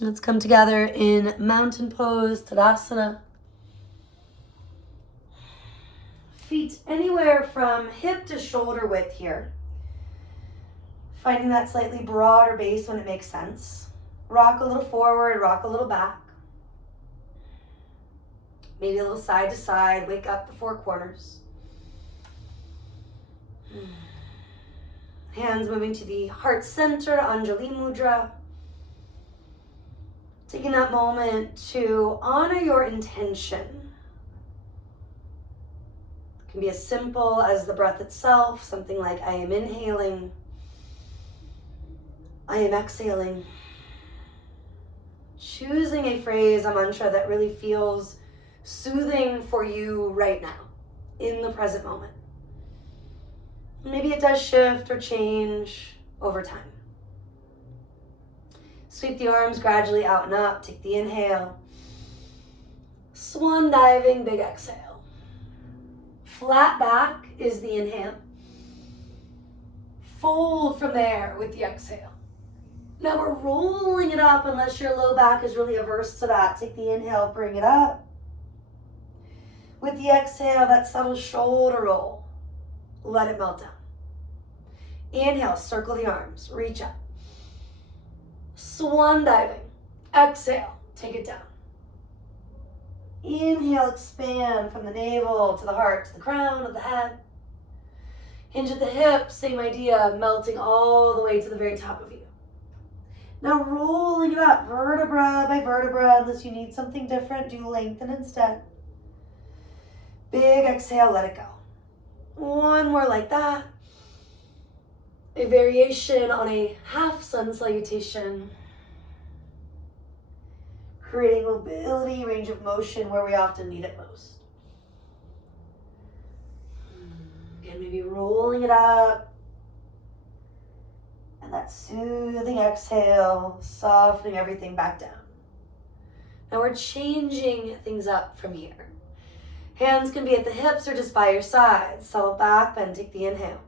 Let's come together in mountain pose, Tadasana. Feet anywhere from hip to shoulder width here. Finding that slightly broader base when it makes sense. Rock a little forward, rock a little back. Maybe a little side to side, wake up the four corners. Hands moving to the heart center, Anjali Mudra. Taking that moment to honor your intention. It can be as simple as the breath itself, something like I am inhaling, I am exhaling. Choosing a phrase, a mantra that really feels soothing for you right now, in the present moment. Maybe it does shift or change over time. Sweep the arms gradually out and up. Take the inhale. Swan diving, big exhale. Flat back is the inhale. Fold from there with the exhale. Now we're rolling it up unless your low back is really averse to that. Take the inhale, bring it up. With the exhale, that subtle shoulder roll. Let it melt down. Inhale, circle the arms, reach up. Swan diving. Exhale, take it down. Inhale, expand from the navel to the heart, to the crown of the head. Hinge at the hips, same idea, melting all the way to the very top of you. Now rolling it up, vertebra by vertebra, unless you need something different, do lengthen instead. Big exhale, let it go. One more like that. A variation on a half sun salutation. Creating mobility, range of motion where we often need it most. Again, maybe rolling it up. And that soothing exhale, softening everything back down. Now we're changing things up from here. Hands can be at the hips or just by your sides. Settle back, then take the inhale.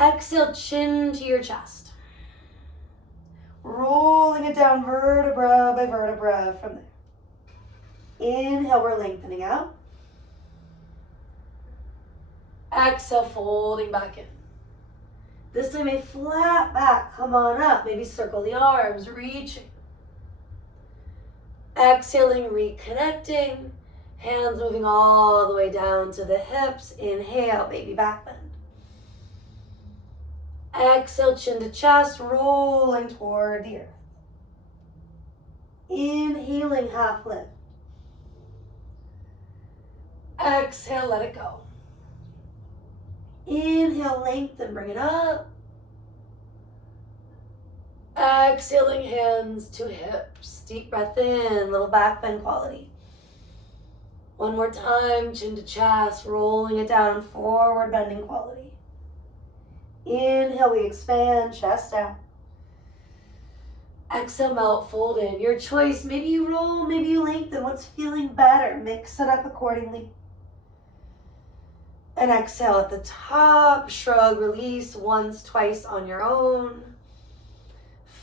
Exhale, chin to your chest. Rolling it down vertebra by vertebra from there. Inhale, we're lengthening out. Exhale, folding back in. This time a flat back, come on up. Maybe circle the arms, reaching. Exhaling, reconnecting. Hands moving all the way down to the hips. Inhale, baby back bend. Exhale, chin to chest, rolling toward the earth. Inhaling, half lift. Exhale, let it go. Inhale, lengthen, bring it up. Exhaling, hands to hips. Deep breath in, little back bend quality. One more time, chin to chest, rolling it down, forward bending quality. Inhale, we expand, chest down. Exhale, melt, fold in. Your choice, maybe you roll, maybe you lengthen. What's feeling better? Mix it up accordingly. And exhale at the top, shrug, release once, twice on your own.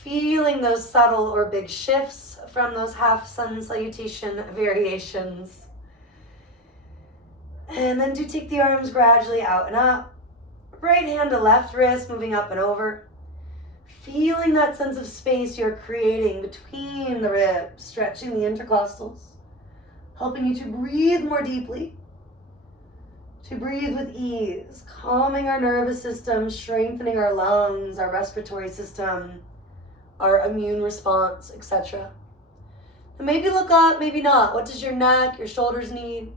Feeling those subtle or big shifts from those half sun salutation variations. And then do take the arms gradually out and up. Right hand to left wrist, moving up and over. Feeling that sense of space you're creating between the ribs, stretching the intercostals, helping you to breathe more deeply, to breathe with ease, calming our nervous system, strengthening our lungs, our respiratory system, our immune response, etc. And maybe look up, maybe not. What does your neck, your shoulders need?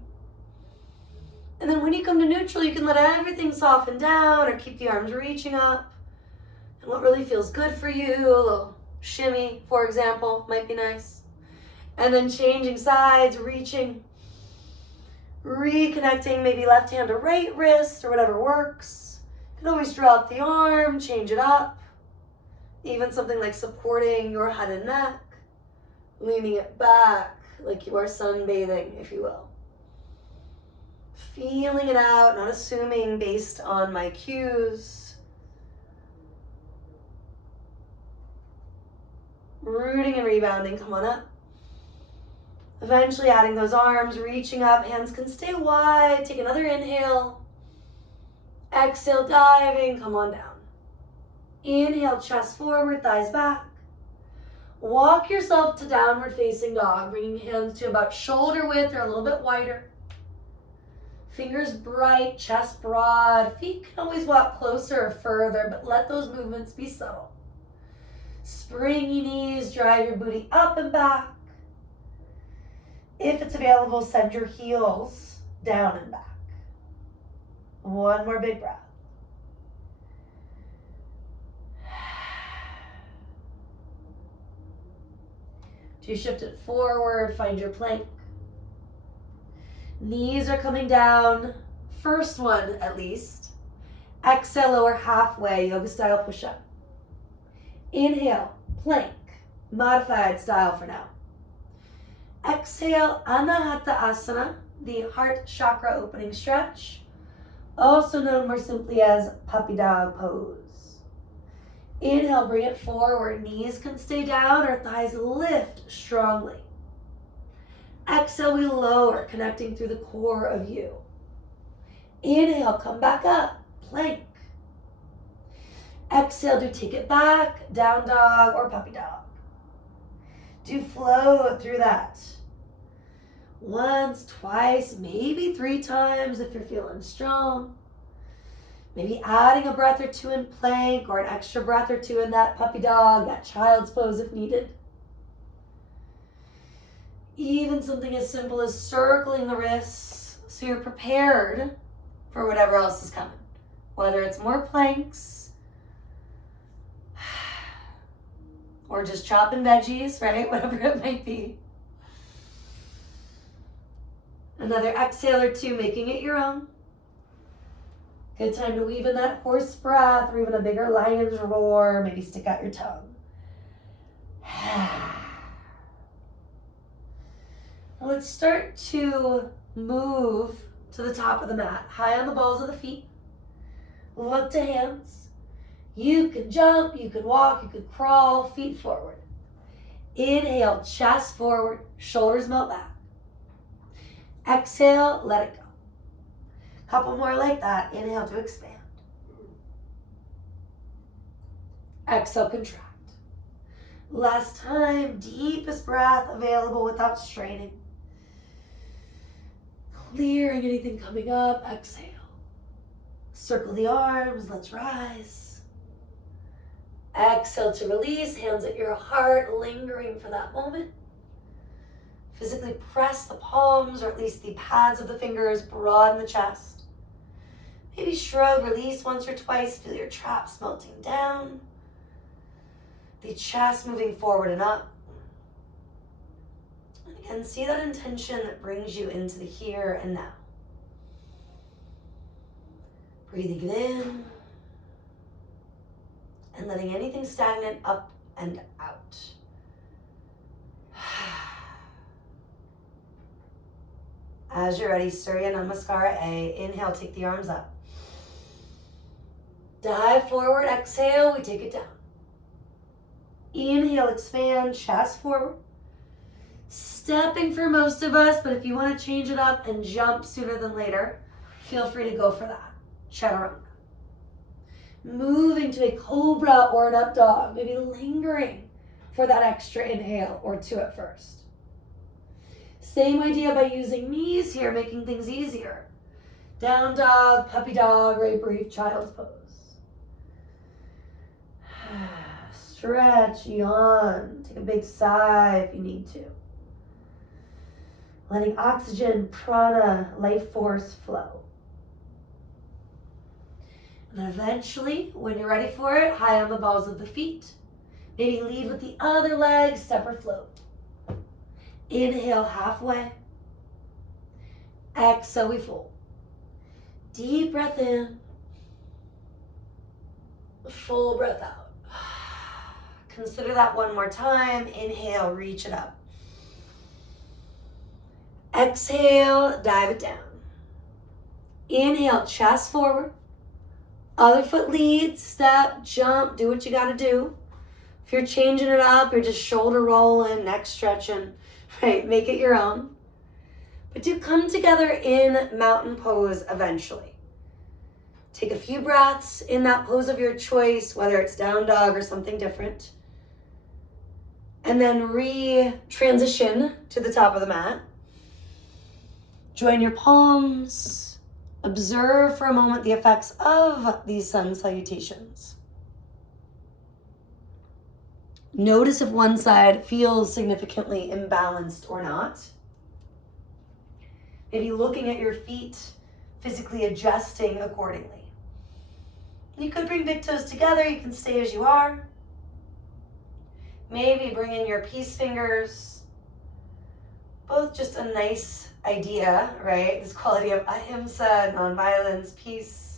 And then when you come to neutral, you can let everything soften down or keep the arms reaching up. And what really feels good for you, a little shimmy, for example, might be nice. And then changing sides, reaching, reconnecting, maybe left hand to right wrist or whatever works. You can always drop the arm, change it up. Even something like supporting your head and neck, leaning it back like you are sunbathing, if you will. Feeling it out, not assuming based on my cues. Rooting and rebounding, come on up. Eventually adding those arms, reaching up, hands can stay wide. Take another inhale. Exhale, diving, come on down. Inhale, chest forward, thighs back. Walk yourself to downward facing dog, bringing hands to about shoulder width or a little bit wider. Fingers bright, chest broad. Feet can always walk closer or further, but let those movements be subtle. Springy knees, drive your booty up and back. If it's available, send your heels down and back. One more big breath. Do you shift it forward, find your plank. Knees are coming down. First one, at least. Exhale, lower halfway, yoga style push-up. Inhale, plank, modified style for now. Exhale, Anahata Asana, the heart chakra opening stretch, also known more simply as puppy dog pose. Inhale, bring it forward. Knees can stay down or thighs lift strongly. Exhale, we lower, connecting through the core of you. Inhale, come back up, plank. Exhale, do take it back, down dog or puppy dog. Do flow through that. Once, twice, maybe 3 times if you're feeling strong. Maybe adding a breath or 2 in plank or an extra breath or 2 in that puppy dog, that child's pose if needed. Even something as simple as circling the wrists so you're prepared for whatever else is coming. Whether it's more planks or just chopping veggies, right? Whatever it might be. Another exhale or 2, making it your own. Good time to weave in that horse breath or even a bigger lion's roar. Maybe stick out your tongue. Let's start to move to the top of the mat. High on the balls of the feet. Look to hands. You could jump, you could walk, you could crawl, feet forward. Inhale, chest forward, shoulders melt back. Exhale, let it go. Couple more like that. Inhale to expand. Exhale, contract. Last time, deepest breath available without straining. Clearing anything coming up. Exhale. Circle the arms. Let's rise. Exhale to release. Hands at your heart, lingering for that moment. Physically press the palms, or at least the pads of the fingers, broaden the chest. Maybe shrug, release once or twice. Feel your traps melting down. The chest moving forward and up. And again, see that intention that brings you into the here and now. Breathing in. And letting anything stagnant up and out. As you're ready, Surya Namaskara A. Inhale, take the arms up. Dive forward, exhale, we take it down. Inhale, expand, chest forward. Stepping for most of us, but if you want to change it up and jump sooner than later, feel free to go for that. Chaturanga. Moving to a cobra or an up dog, maybe lingering for that extra inhale or 2 at first. Same idea by using knees here, making things easier. Down dog, puppy dog, or a brief child's pose. Stretch, yawn, take a big sigh if you need to. Letting oxygen, prana, life force flow. And eventually, when you're ready for it, high on the balls of the feet. Maybe lead with the other leg, step or float. Inhale halfway. Exhale, we fold. Deep breath in. Full breath out. Consider that one more time. Inhale, reach it up. Exhale, dive it down. Inhale, chest forward. Other foot leads, step, jump, do what you gotta do. If you're changing it up, you're just shoulder rolling, neck stretching, right? Make it your own. But do come together in mountain pose eventually. Take a few breaths in that pose of your choice, whether it's down dog or something different. And then re-transition to the top of the mat. Join your palms. Observe for a moment the effects of these sun salutations. Notice if one side feels significantly imbalanced or not. Maybe looking at your feet, physically adjusting accordingly. You could bring big toes together. You can stay as you are. Maybe bring in your peace fingers. Both just a nice idea, right? This quality of ahimsa, nonviolence, peace.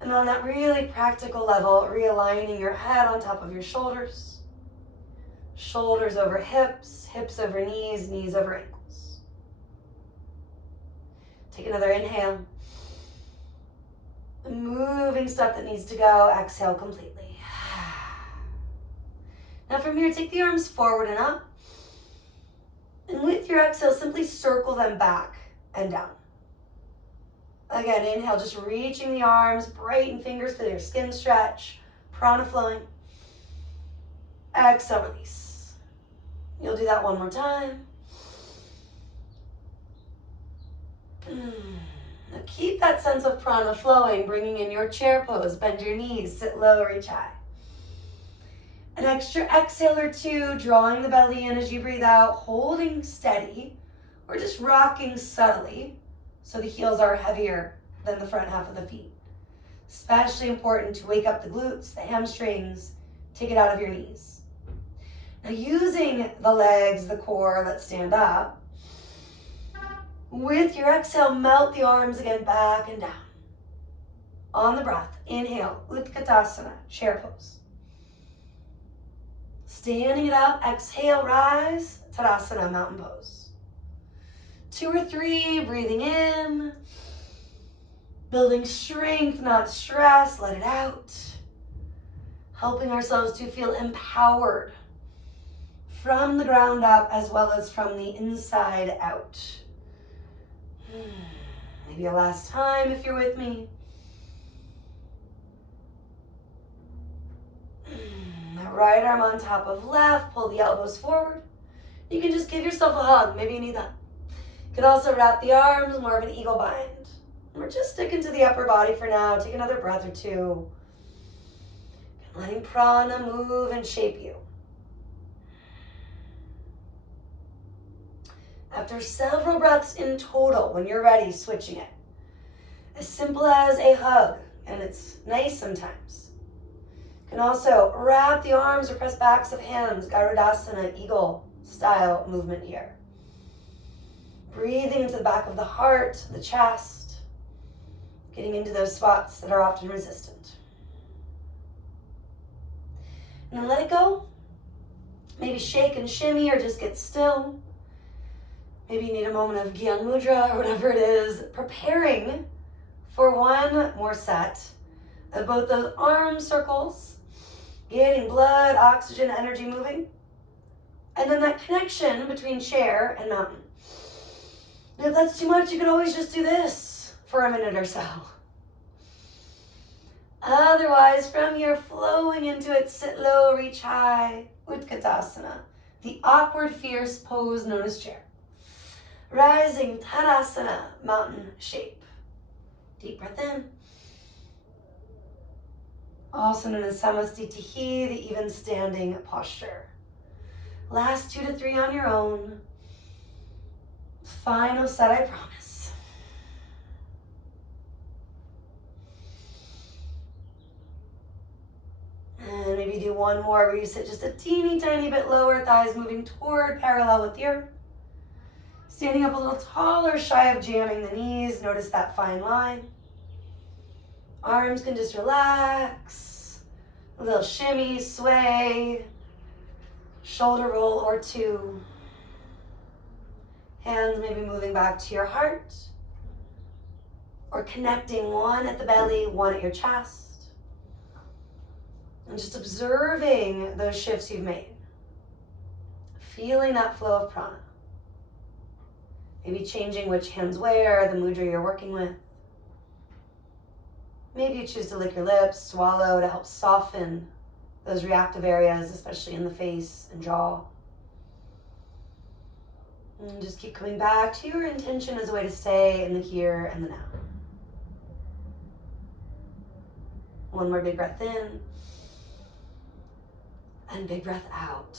And on that really practical level, realigning your head on top of your shoulders. Shoulders over hips, hips over knees, knees over ankles. Take another inhale. Moving stuff that needs to go. Exhale completely. Now from here, take the arms forward and up. And with your exhale, simply circle them back and down. Again, inhale, just reaching the arms, brighten fingers, feel your skin stretch, prana flowing. Exhale, release. You'll do that one more time. Now keep that sense of prana flowing, bringing in your chair pose. Bend your knees, sit low, reach high. An extra exhale or two, drawing the belly in as you breathe out, holding steady, or just rocking subtly so the heels are heavier than the front half of the feet. Especially important to wake up the glutes, the hamstrings, take it out of your knees. Now using the legs, the core, let's stand up. With your exhale, melt the arms again back and down. On the breath, inhale, Utkatasana, chair pose. Standing it up, exhale, rise, Tadasana, mountain pose. 2 or 3, breathing in. Building strength, not stress, let it out. Helping ourselves to feel empowered from the ground up as well as from the inside out. Maybe a last time if you're with me. Right arm on top of left, pull the elbows forward. You can just give yourself a hug, maybe you need that. You could also wrap the arms, more of an eagle bind. We're just sticking to the upper body for now. Take another breath or two. Letting prana move and shape you. After several breaths in total, when you're ready, switching it. As simple as a hug, and it's nice sometimes. You can also wrap the arms or press backs of hands, Garudasana, eagle style movement here. Breathing into the back of the heart, the chest, getting into those spots that are often resistant. And then let it go. Maybe shake and shimmy or just get still. Maybe you need a moment of Gyan Mudra or whatever it is. Preparing for one more set of both those arm circles, getting blood, oxygen, energy moving. And then that connection between chair and mountain. And if that's too much, you can always just do this for a minute or so. Otherwise, from here, flowing into it, sit low, reach high, Utkatasana, the awkward, fierce pose known as chair. Rising, Tadasana, mountain shape. Deep breath in. Also known as Samastitihi, the even standing posture. Last 2 to 3 on your own. Final set, I promise. And maybe do one more where you sit just a teeny tiny bit lower, thighs moving toward parallel with the earth. Standing up a little taller, shy of jamming the knees. Notice that fine line. Arms can just relax. A little shimmy, sway. Shoulder roll or 2. Hands maybe moving back to your heart. Or connecting, one at the belly, one at your chest. And just observing those shifts you've made. Feeling that flow of prana. Maybe changing which hands where, the mudra you're working with. Maybe you choose to lick your lips, swallow to help soften those reactive areas, especially in the face and jaw. And just keep coming back to your intention as a way to stay in the here and the now. One more big breath in. And big breath out.